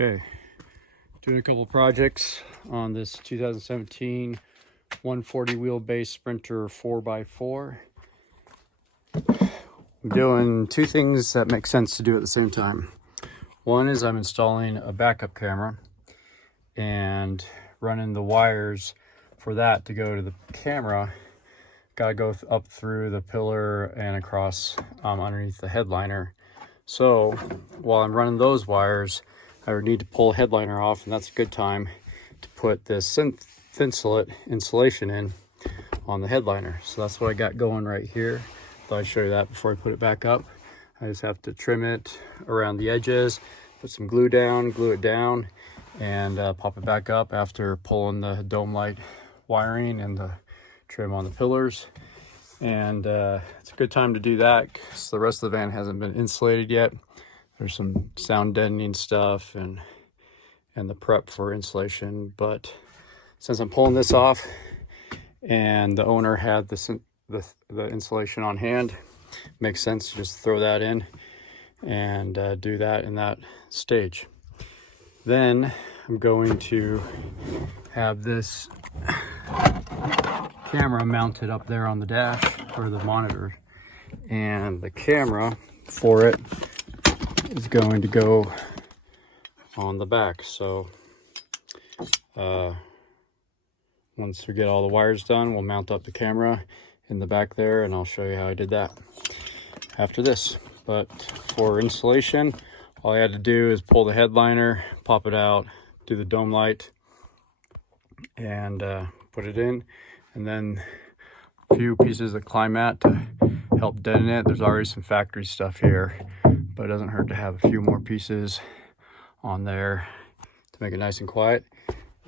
Okay, doing a couple of projects on this 2017 140 wheelbase Sprinter 4x4. I'm doing two things that make sense to do at the same time. One is I'm installing a backup camera and running the wires for that to go to the camera. Gotta go up through the pillar and across underneath the headliner. So while I'm running those wires, I would need to pull a headliner off, and that's a good time to put this thinsulate insulation in on the headliner. So that's what I got going right here. Thought I'd show you that before I put it back up. I just have to trim it around the edges, put some glue it down, and pop it back up after pulling the dome light wiring and the trim on the pillars. And it's a good time to do that because the rest of the van hasn't been insulated yet. There's some sound deadening stuff and the prep for insulation, but since I'm pulling this off and the owner had the insulation on hand, makes sense to just throw that in and do that in that stage. Then I'm going to have this camera mounted up there on the dash for the monitor, and the camera for it is going to go on the back. So once we get all the wires done, we'll mount up the camera in the back there, and I'll show you how I did that after this. But for installation, all I had to do is pull the headliner, pop it out, do the dome light, and put it in, and then a few pieces of climb mat to help deaden it. There's already some factory stuff here, but it doesn't hurt to have a few more pieces on there to make it nice and quiet.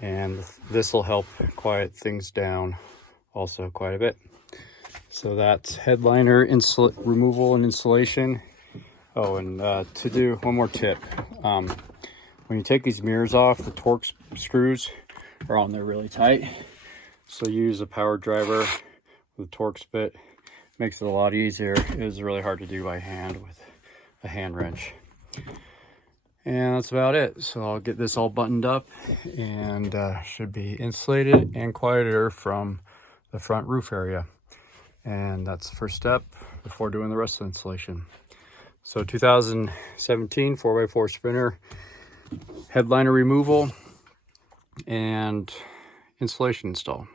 And this will help quiet things down also quite a bit. So that's headliner removal and installation. Oh, and to do one more tip. When you take these mirrors off, the Torx screws are on there really tight. So use a power driver with a Torx bit. Makes it a lot easier. It was really hard to do by hand with a hand wrench. And that's about it. So I'll get this all buttoned up and should be insulated and quieter from the front roof area. And that's the first step before doing the rest of the installation. So 2017 4x4 Sprinter, headliner removal and insulation install.